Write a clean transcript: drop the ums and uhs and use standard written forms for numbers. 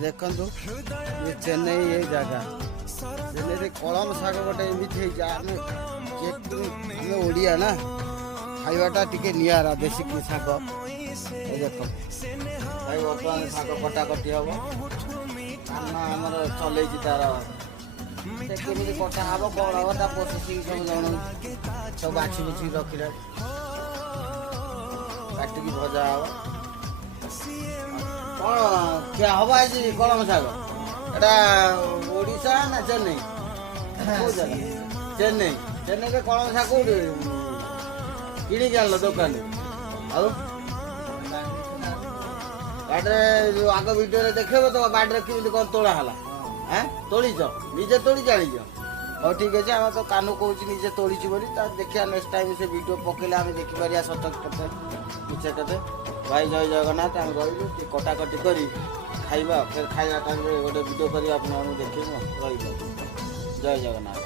देखु ये चेन्नई ये जगह चेन्नई कलम शाग गोटे एमती आम ओडिया ना खावाटा टी निरा देशी शाग देख भाई बर्तमान शाग कटाकटी हम आमर चल तार केमी कटा हम कौन हम ता प्रोसेसिंग सब जन सब बाछी बुछी रखिला काटिकी भजा हम कौन क्या हम आज कलम शाग एटा ओडिशा ना चेन्नई चेन्नई चेन्नई के कलम शाग कौटे किणी आन दुकान बाटे जो आग वीडियो देखेब तो बाटे केमी कौन तोड़ा है तोड़ीच निजे तोड़ी जाच हाँ ठीक अच्छे आम तो कानू कौच निजे तोड़ीच बोली देखिए नेक्स्ट टाइम से वीडियो पकेले आम देखिपर सतत कते मिछ कते भाई जय जगन्नाथ आम रही कटाकटी करी खाइबा फिर खाइबा टाइम गोटे वीडियो कर देखिए रही जय जगन्नाथ।